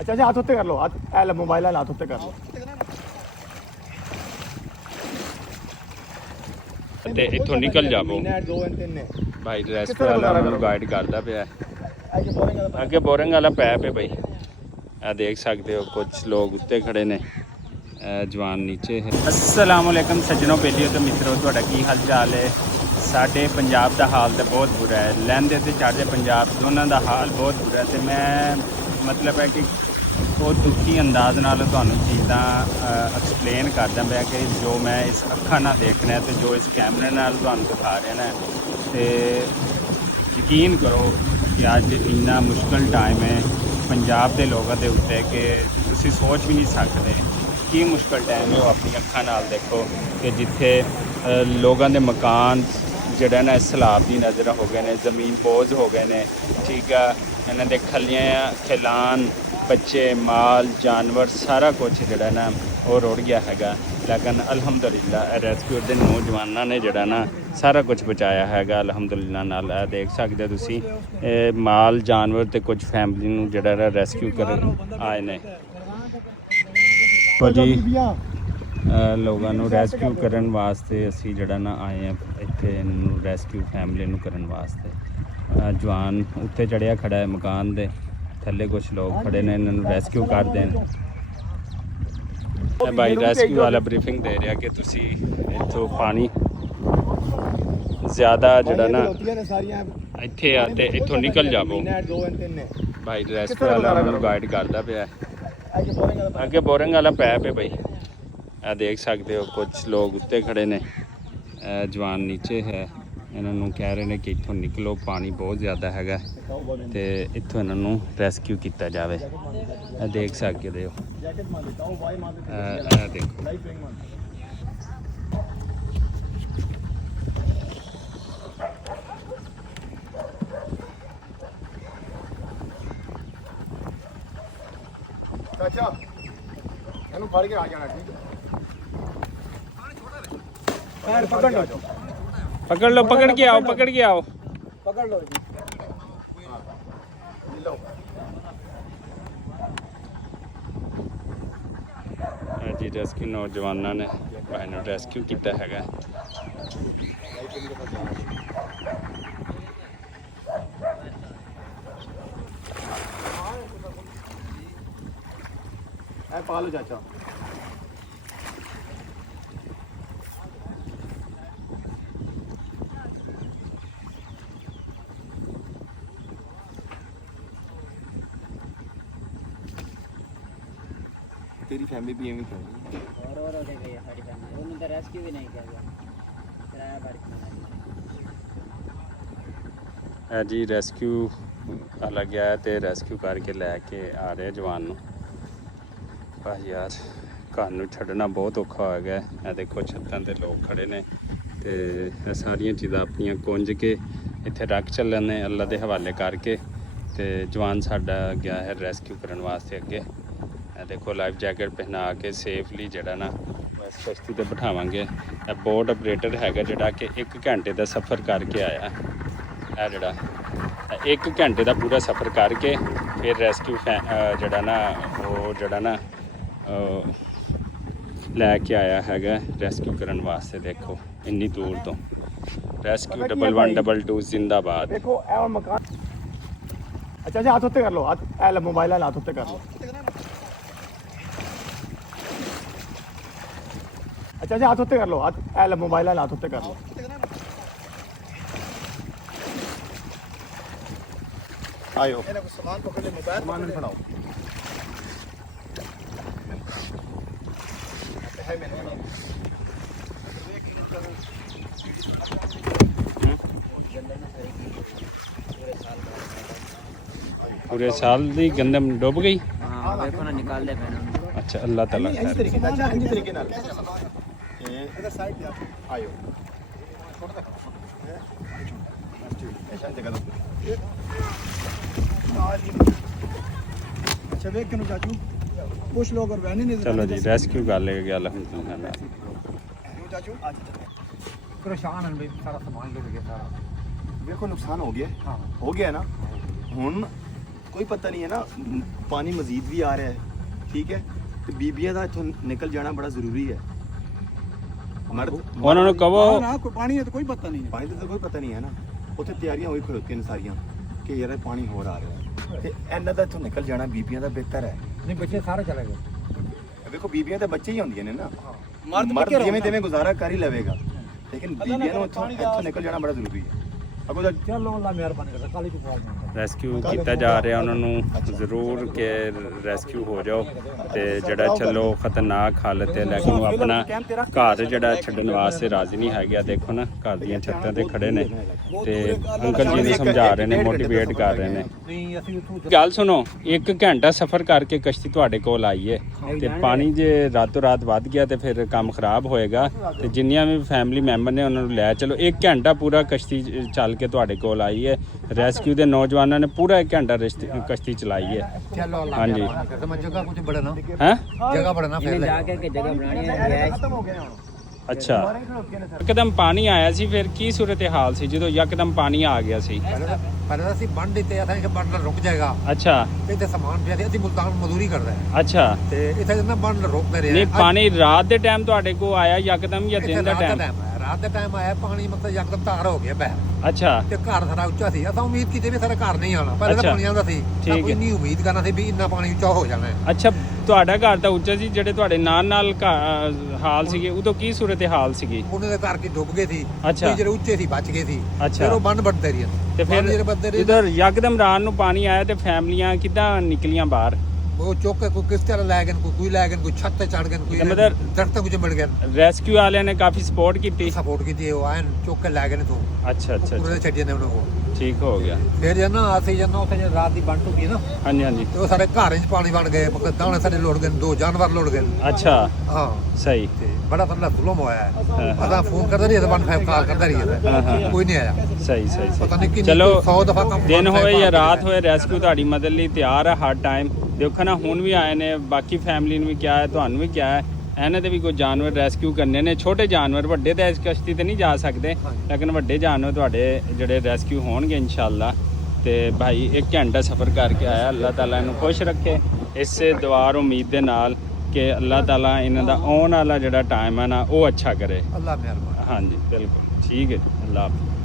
अच्छा अच्छा, हाथ उत्ते कर लो, हाथ ए मोबाइल हाथ उत्ते कर लो। ਤੇ ਇੱਥੋਂ ਨਿਕਲ ਜਾਵੋ। ਭਾਈ ਰੈਸਕਿਊ ਵਾਲਾ ਉਹਨਾਂ ਨੂੰ ਗਾਈਡ ਕਰਦਾ ਪਿਆ। ਅੱਗੇ ਬੋਰਿੰਗ ਵਾਲਾ ਪੈਪ ਹੈ ਭਾਈ, ਇਹ ਦੇਖ ਸਕਦੇ ਹੋ ਕੁਝ ਲੋਕ ਉੱਤੇ ਖੜੇ ਨੇ, ਜਵਾਨ ਨੀਚੇ ਹੈ। अस्सलाम वालेकुम सज्जनों, बेलियो तो मित्रों, ਤੁਹਾਡਾ ਕੀ ਹਾਲ ਚਾਲ ਹੈ। ਸਾਡੇ ਪੰਜਾਬ ਦਾ ਹਾਲ ਤਾਂ ਬਹੁਤ ਬੁਰਾ ਹੈ, ਲਹਿੰਦੇ ਤੇ ਚੜ੍ਹਦੇ ਪੰਜਾਬ ਦੋਨਾਂ ਦਾ ਹਾਲ ਬਹੁਤ ਬੁਰਾ ਹੈ। ਤੇ ਮੈਂ ਮਤਲਬ ਹੈ ਕਿ ਬਹੁਤ ਦੁਖੀ ਅੰਦਾਜ਼ ਨਾਲ ਤੁਹਾਨੂੰ ਚੀਜ਼ਾਂ ਐਕਸਪਲੇਨ ਕਰਦਾ ਪਿਆ ਕਿ ਜੋ ਮੈਂ ਇਸ ਅੱਖਾਂ ਨਾਲ ਦੇਖਣਾ ਤੇ ਜੋ ਇਸ ਕੈਮਰੇ ਨਾਲ ਤੁਹਾਨੂੰ ਦਿਖਾ ਰਿਹਾ ਨਾ। ਤੇ ਯਕੀਨ ਕਰੋ ਕਿ ਅੱਜ ਇੰਨਾ ਮੁਸ਼ਕਲ ਟਾਈਮ ਹੈ ਪੰਜਾਬ ਦੇ ਲੋਕਾਂ ਦੇ ਉੱਤੇ ਕਿ ਤੁਸੀਂ ਸੋਚ ਵੀ ਨਹੀਂ ਸਕਦੇ ਕੀ ਮੁਸ਼ਕਲ ਟਾਈਮ ਹੈ। ਉਹ ਆਪਣੀ ਅੱਖਾਂ ਨਾਲ ਦੇਖੋ ਕਿ ਜਿੱਥੇ ਲੋਕਾਂ ਦੇ ਮਕਾਨ ਜਿਹੜਾ ਨਾ ਸੈਲਾਬ ਦੀ ਨਜ਼ਰ ਹੋ ਗਏ ਨੇ, ਜ਼ਮੀਨ ਬੋਝ ਹੋ ਗਏ ਨੇ, ਠੀਕ ਆ। ਇਹਨਾਂ ਦੇ ਖੱਲੀਆਂ ਖਿਲਾਨ, ਬੱਚੇ, ਮਾਲ, ਜਾਨਵਰ, ਸਾਰਾ ਕੁਝ ਜਿਹੜਾ ਨਾ ਉਹ ਰੁੜ ਗਿਆ ਹੈਗਾ। ਲੇਕਿਨ ਅਲਹਮਦੁਲਿਲਾ ਰੈਸਕਿਊ ਦੇ ਨੌਜਵਾਨਾਂ ਨੇ ਜਿਹੜਾ ਨਾ ਸਾਰਾ ਕੁਝ ਬਚਾਇਆ ਹੈਗਾ ਅਲਹਮਦੁਲਿਲਾ ਨਾਲ। ਇਹ ਦੇਖ ਸਕਦੇ ਤੁਸੀਂ ਮਾਲ, ਜਾਨਵਰ ਤੇ ਕੁਝ ਫੈਮਿਲੀ ਨੂੰ ਜਿਹੜਾ ਨਾ ਰੈਸਕਿਊ ਕਰਨ ਆਏ ਨੇ। ਜੀ ਲੋਕਾਂ ਨੂੰ ਰੈਸਕਿਊ ਕਰਨ ਵਾਸਤੇ ਅਸੀਂ ਜਿਹੜਾ ਨਾ ਆਏ ਹਾਂ ਇੱਥੇ, ਇਹਨਾਂ ਨੂੰ ਰੈਸਕਿਊ ਫੈਮਿਲੀ ਨੂੰ ਕਰਨ ਵਾਸਤੇ। ਜਵਾਨ ਉੱਤੇ ਚੜਿਆ ਖੜਾ ਹੈ ਮਕਾਨ ਦੇ ਥੱਲੇ, ਕੁਝ ਲੋਕ ਖੜੇ ਨੇ, ਇਹਨਾਂ ਨੂੰ ਰੈਸਕਿਊ ਕਰਦੇ ਨੇ। ਭਾਈ ਰੈਸਕਿਊ ਵਾਲਾ ਬਰੀਫਿੰਗ ਦੇ ਰਿਹਾ ਕਿ ਤੁਸੀਂ ਇੱਥੋਂ ਪਾਣੀ ਜ਼ਿਆਦਾ ਜਿਹੜਾ ਨਾ ਇੱਥੇ ਆ ਤੇ ਇੱਥੋਂ ਨਿਕਲ ਜਾਵੋ। ਭਾਈ ਰੈਸਕਿਊ ਵਾਲਾ ਉਹਨਾਂ ਨੂੰ ਗਾਈਡ ਕਰਦਾ ਪਿਆ। ਅੱਗੇ ਬੋਰਿੰਗ ਵਾਲਾ ਪੈਪ ਹੈ ਭਾਈ, ਇਹ ਦੇਖ ਸਕਦੇ ਹੋ ਕੁਝ ਲੋਕ ਉੱਤੇ ਖੜੇ ਨੇ, ਜਵਾਨ ਨੀਚੇ ਹੈ। ਇਹਨਾਂ ਨੂੰ ਕਹਿ ਰਹੇ ਨੇ ਕਿ ਇੱਥੋਂ ਨਿਕਲੋ, ਪਾਣੀ ਬਹੁਤ ਜ਼ਿਆਦਾ ਹੈਗਾ ਤੇ ਇੱਥੋਂ ਇਹਨਾਂ ਨੂੰ ਰੈਸਕਿਊ ਕੀਤਾ ਜਾਵੇ। ਇਹ ਦੇਖ ਸਕਦੇ ਹੋ, ਇਹ ਦੇਖੋ। अच्छा ਇਹਨੂੰ ਫੜ ਕੇ ਆ ਜਾਣਾ, ਠੀਕ ਹੈ। पैर पकड़ लो, पकड़ लो, पकड़ के आओ, पकड़ के आओ, पकड़ लो जी। लो जी रेस्क्यू नौजवानों ने भाई ने रेस्क्यू किया हैगा। ऐ पा लो चाचा। तेरी फैमिली भी एवं कर और हो गई सारी फैमिली, उन्होंने तो रेस्क्यू भी नहीं किया, किराया बारिश में। जी रेस्क्यू वाला गया है तो रेस्क्यू करके लैके आ रहे जवान नूं। भाई यार घर नूं छड्डना बहुत औखा हो गया। ये देखो छत्तां ते लोग खड़े ने ते सारियां चीज़ां अपनियां कुंज के इत्थे रख चले ने अल्लाह दे हवाले करके। ते जवान साडा गया है रेस्क्यू करने वास्ते अगे। देखो लाइफ जैकेट पहना के सेफली जड़ा ना बस कश्ती ते बिठावांगे। बोट ऑपरेटर हैगा जड़ा कि 1 घंटे का सफ़र करके आया है, जड़ा 1 घंटे का पूरा सफ़र करके फिर रेस्क्यू जड़ा ना वो जड़ा ना लैके आया हैगा रेस्क्यू करने वास्ते। देखो इन्नी दूर तो रेस्क्यू 1112 जिंदाबाद। देखो ए मकान। अच्छा अच्छा, हाथ उत्ते कर लो, हाथ ए मोबाइल हाथ उत्ते कर लो। अच्छा अच्छा, हाथ उत्ते कर लो, हाथ ए मोबाइल हाथ उत्ते कर लो। आयो सामान पकड़ ले, मोबाइल सामान में फड़ाओ। पूरे साल दी गंदम डूब गई। हाँ देखो ना, निकाल ले मैंने। अच्छा अल्लाह ताला खैर। तरीके अच्छा अच्छी तरीके नाल इधर साइड पे आयो छोड़ दे ऐसा जगह दो। अच्छा देख क्यों चाचू कुछ लोग और वैन नहीं। चलो जी रेस्क्यू कर ले गया अल्हम्दुलिल्लाह। चाचू परेशान है भाई, सारा सामान ले गया सारा। देखो नुकसान हो गया। हाँ हो गया ना। हुन ਕੋਈ ਪਤਾ ਨਹੀਂ ਹੈ ਨਾ, ਪਾਣੀ ਮਜ਼ੀਦ ਵੀ ਆ ਰਿਹਾ ਹੈ, ਠੀਕ ਹੈ, ਤੇ ਬੀਬੀਆਂ ਦਾ ਇੱਥੋਂ ਨਿਕਲ ਜਾਣਾ ਬੜਾ ਜ਼ਰੂਰੀ ਹੈ। ਮਰਦ ਉਹਨਾਂ ਨੂੰ ਕਹੋ ਨਾ ਕੋਈ ਪਾਣੀ ਹੈ ਤਾਂ ਕੋਈ ਪਤਾ ਨਹੀਂ ਹੈ। ਪਾਣੀ ਦਾ ਤਾਂ ਕੋਈ ਪਤਾ ਨਹੀਂ ਹੈ ਨਾ, ਉੱਥੇ ਤਿਆਰੀਆਂ ਹੋਈ ਖਲੋਤੀਆਂ ਨੇ ਸਾਰੀਆਂ ਕਿ ਯਾਰ ਇਹ ਪਾਣੀ ਹੋਰ ਆ ਰਿਹਾ ਤੇ ਇਹਨਾਂ ਦਾ ਇੱਥੋਂ ਨਿਕਲ ਜਾਣਾ ਬੀਬੀਆਂ ਦਾ ਬਿਹਤਰ ਹੈ। ਨਹੀਂ ਬੱਚੇ ਸਾਰੇ ਚਲੇ ਗਏ। ਵੇਖੋ ਬੀਬੀਆਂ ਤਾਂ ਬੱਚੇ ਹੀ ਹੁੰਦੀਆਂ ਨੇ ਨਾ, ਮਰਦ ਮਰਦ ਜਿਵੇਂ ਜਿਵੇਂ ਗੁਜ਼ਾਰਾ ਕਰ ਹੀ ਲਵੇਗਾ, ਲੇਕਿਨ ਬੀਬੀਆਂ ਨੂੰ ਇੱਥੋਂ ਨਿਕਲ ਜਾਣਾ ਬੜਾ ਜ਼ਰੂਰੀ ਹੈ। ਅਗੋ ਦਾ ਚਲੋ ਅੱਲਾ ਮਿਹਰਬਾਨੀ ਕਰਦਾ, ਕੱਲ ਹੀ ਪਹੁੰਚ ਜਾਊਂਗਾ। ਰੈਸਕਿਊ ਕੀਤਾ ਜਾ ਰਿਹਾ ਉਹਨਾਂ ਨੂੰ, ਜ਼ਰੂਰ ਕਿ ਰੈਸਕਿਊ ਹੋ ਜਾਓ ਤੇ ਜਿਹੜਾ ਚਲੋ ਖਤਰਨਾਕ ਹਾਲਤ ਹੈ, ਲੇਕਿਨ ਉਹ ਆਪਣਾ ਘਰ ਜਿਹੜਾ ਛੱਡਣ ਵਾਸਤੇ ਰਾਜ਼ੀ ਨਹੀਂ ਹੈਗਾ। ਦੇਖੋ ਨਾ ਘਰ ਦੀਆਂ ਛੱਤਾਂ ਤੇ ਖੜੇ ਨੇ ਤੇ ਅੰਕਲ ਜੀ ਨੂੰ ਸਮਝਾ ਰਹੇ ਨੇ, ਮੋਟੀਵੇਟ ਕਰ ਰਹੇ ਨੇ। ਨਹੀਂ ਅਸੀਂ ਉੱਥੋਂ ਗੱਲ ਸੁਣੋ, 1 ਘੰਟਾ ਸਫ਼ਰ ਕਰਕੇ ਕਸ਼ਤੀ ਤੁਹਾਡੇ ਕੋਲ ਆਈ ਹੈ ਤੇ ਪਾਣੀ ਜੇ ਰਾਤੋਂ ਰਾਤ ਵੱਧ ਗਿਆ ਤੇ ਫਿਰ ਕੰਮ ਖਰਾਬ ਹੋਏਗਾ। ਤੇ ਜਿੰਨੀਆਂ ਵੀ ਫੈਮਿਲੀ ਮੈਂਬਰ ਨੇ ਉਹਨਾਂ ਨੂੰ ਲੈ ਚਲੋ। 1 ਘੰਟਾ ਪੂਰਾ ਕਸ਼ਤੀ ਚੱਲ ਕੇ ਤੁਹਾਡੇ ਕੋਲ ਆਈ ਹੈ। ਰੈਸਕਿਊ ਦੇ ਨੌਜਵਾਨਾਂ ਨੇ ਪੂਰਾ 1 ਘੰਟਾ ਕਸ਼ਤੀ ਚਲਾਈ ਹੈ। ਚਲੋ ਅੱਲਾ ਹਾਂਜੀ ਮਿਹਰਬਾਨੀ ਕਰਦਾ। ਮੈਂ ਜਗ੍ਹਾ ਕੁਝ ਬੜਨਾ ਹੈ ਜਗ੍ਹਾ ਬੜਨਾ इन्हें ਫਿਰ जाके के जगह बनानी है गैस ਖਤਮ ਹੋ ਗਏ ਹੁਣ। ਅੱਛਾ, ਇੱਕਦਮ ਪਾਣੀ ਆਇਆ ਸੀ, ਫਿਰ ਕੀ ਸੂਰਤ ਹਾਲ ਸੀ ਜਦੋਂ ਯਕਦਮ ਪਾਣੀ ਆ ਗਿਆ ਸੀ? ਪਹਿਲਾਂ ਅਸੀਂ ਬੰਨ ਦਿੱਤੇ, ਅਸੀਂ ਕਿ ਬੰਨ ਰੁਕ ਜਾਏਗਾ ਅੱਛਾ ਤੇ ਇੱਥੇ ਸਮਾਨ ਪਿਆ ਸੀ। ਅਸੀਂ ਮੁਲਤਾਨ ਮਜ਼ਦੂਰੀ ਕਰਦੇ ਹਾਂ ਅੱਛਾ, ਤੇ ਇੱਥੇ ਜਦੋਂ ਬੰਨ ਰੁਕਦੇ ਰਹੇ ਨਹੀਂ ਪਾਣੀ ਰਾਤ ਦੇ ਟਾਈਮ ਤੁਹਾਡੇ ਕੋਲ ਆਇਆ ਯਕਦਮ ਜਾਂ ਦਿਨ ਦਾ ਟਾਈਮ? ਰਾਤ ਦੇ ਟਾਈਮ ਆਇਆ ਪਾਣੀ, ਮਤਲਬ ਯਕਦਮ ਧਾਰ ਹੋ ਗਿਆ ਬੈ ਅੱਛਾ ਤੇ ਘਰ ਸਾਰਾ ਉੱਚਾ ਸੀ। ਅਸਾਂ ਉਮੀਦ ਕੀਤੀ ਵੀ ਸਾਡਾ ਘਰ ਨਹੀਂ ਆਉਣਾ, ਪਹਿਲਾਂ ਅੱਛਾ। ਤਾਂ ਪਾਣੀ ਆਉਂਦਾ ਸੀ, ਠੀਕ ਤਾਂ ਕੋਈ ਹੈ। ਨਹੀਂ ਉਮੀਦ ਕਰਨਾ ਸੀ ਵੀ ਇੰਨਾ ਪਾਣੀ ਉੱਚਾ ਹੋ ਜਾਣਾ ਹੈ। ਅੱਛਾ, ਤੁਹਾਡਾ ਘਰ ਤਾਂ ਉੱਚਾ ਸੀ, ਜਿਹੜੇ ਤੁਹਾਡੇ ਨਾਲ ਹਾਲ ਸੀਗੇ ਉਦੋਂ ਕੀ ਸੂਰਤ ਹਾਲ ਸੀਗੀ? ਉਹਨਾਂ ਦੇ ਘਰ ਕੀ ਡੁੱਬ ਗਏ ਸੀ, ਅੱਛਾ। ਕੋਈ ਜਿਹੜੇ ਉੱਚੇ ਸੀ ਬਚ ਗਏ ਸੀ। ਅੱਛਾ। ਫਿਰ ਉਹ ਬੰਨ ਵੱਢਦੇ ਰਹੇ ਤੇ ਫਿਰ ਜਿਹੜੇ ਵੱਧਦੇ ਰਹੇ ਜਦੋਂ ਯਕਦਮ ਰਾਤ ਨੂੰ ਪਾਣੀ ਆਇਆ ਤੇ ਫੈਮਲੀਆਂ ਕਿੱਦਾਂ ਨਿਕਲੀਆਂ ਬਾਹਰ? ਉਹ ਚੁੱਕ ਕੇ ਕੋਈ ਕਿਸ ਤਰ੍ਹਾਂ ਲੈ ਗਏ, ਕੋਈ ਲੈ ਗਏ, ਕੋਈ ਛੱਤ ਤੇ ਚੜ ਗਏ, ਕੋਈ ਤੇ ਮਤਲਬ ਦਰਖਤਾਂ ਵਿੱਚ ਮਿਲ ਗਏ। ਰੈਸਕਿਊ ਵਾਲਿਆਂ ਨੇ ਕਾਫੀ ਸਪੋਰਟ ਕੀਤੀ। ਸਪੋਰਟ ਕੀਤੀ, ਉਹ ਆਏ ਚੁੱਕ ਕੇ ਲੈ ਗਏ ਨੇ ਤੋਂ ਅੱਛਾ ਅੱਛਾ ਪੂਰੇ ਅੱਛਾ, ਛੱਡੀਆਂ ਨੇ ਉਹਨਾਂ ਕੋਲ। ਠੀਕ ਹੋ ਗਿਆ। ਫਿਰ ਜਨਾ ਅਸੀਂ ਜਨਾ ਉੱਥੇ ਜੇ ਰਾਤ ਦੀ ਬੰਨ ਟੁੱਟੀ ਨਾ, ਹਾਂਜੀ ਹਾਂਜੀ, ਤੇ ਉਹ ਸਾਡੇ ਘਰ 'ਚ ਪਾਣੀ ਵੜ ਗਏ, ਦਾਣੇ ਸਾਡੇ ਲੁੜ ਗਏ, 2 ਜਾਨਵਰ ਲੁੜ ਗਏ। ਅੱਛਾ ਹਾਂ ਸਹੀ। ਤੇ ਬੜਾ ਤੰਨਾ ਜ਼ੁਲਮ ਹੋਇਆ ਹੈ। ਹਾਂ। ਅਸਾਂ ਫੋਨ ਕਰਦਾ ਰਹੀ, ਬੰਨ ਫਾਈਵ ਕਾਲ ਕਰਦਾ ਹਾਂ, ਹਾਂ। ਰਹੀ, ਕੋਈ ਨਹੀਂ ਆਇਆ। ਸਹੀ ਸਹੀ ਪਤਾ ਨਹੀਂ ਸਹੀ। ਕਿੰਨੀ ਚਲੋ 100 ਦਫਾ ਕੰਮ ਦਿਨ ਬੰਨ ਹੋਵੇ ਸਾਹਿਬ ਜਾਂ ਰਾਤ ਆਏ। ਹੋਏ, ਰੈਸਕਿਊ ਤੁਹਾਡੀ ਮਦਦ ਲਈ ਤਿਆਰ ਹੈ ਹਰ ਟਾਈਮ। ਦੇਖੋ ਨਾ ਹੁਣ ਵੀ ਆਏ ਨੇ, ਬਾਕੀ ਫੈਮਿਲੀ ਨੂੰ ਵੀ ਕਿਹਾ ਹੈ, ਤੁਹਾਨੂੰ ਵੀ ਕਿਹਾ ਹੈ। ਇਹਨਾਂ ਦੇ ਵੀ ਕੋਈ ਜਾਨਵਰ ਰੈਸਕਿਊ ਕਰਨੇ ਨੇ, ਛੋਟੇ ਜਾਨਵਰ, ਵੱਡੇ ਤਾਂ ਇਸ ਕਸ਼ਤੀ ਤੇ ਨਹੀਂ ਜਾ ਸਕਦੇ, ਲੇਕਿਨ ਵੱਡੇ ਜਾਨਵਰ ਤੁਹਾਡੇ ਜਿਹੜੇ ਰੈਸਕਿਊ ਹੋਣਗੇ ਇਨਸ਼ਾਅੱਲਾ। ਤੇ ਭਾਈ 1 ਘੰਟਾ ਸਫ਼ਰ ਕਰਕੇ ਆਇਆ। ਅੱਲਾਹ ਤਾਲਾ ਇਹਨੂੰ ਖੁਸ਼ ਰੱਖੇ, ਇਸੇ ਦੁਆ ਉਮੀਦ ਦੇ ਨਾਲ ਕਿ ਅੱਲਾਹ ਤਾਲਾ ਇਹਨਾਂ ਦਾ ਆਉਣ ਵਾਲਾ ਜਿਹੜਾ ਟਾਈਮ ਹੈ ਨਾ ਉਹ ਅੱਛਾ ਕਰੇ। ਅੱਲਾ ਮਿਹਰਬਾਨ। ਹਾਂਜੀ ਬਿਲਕੁਲ ਠੀਕ ਹੈ ਜੀ, ਅੱਲਾਹ ਹਾਫਿਜ਼।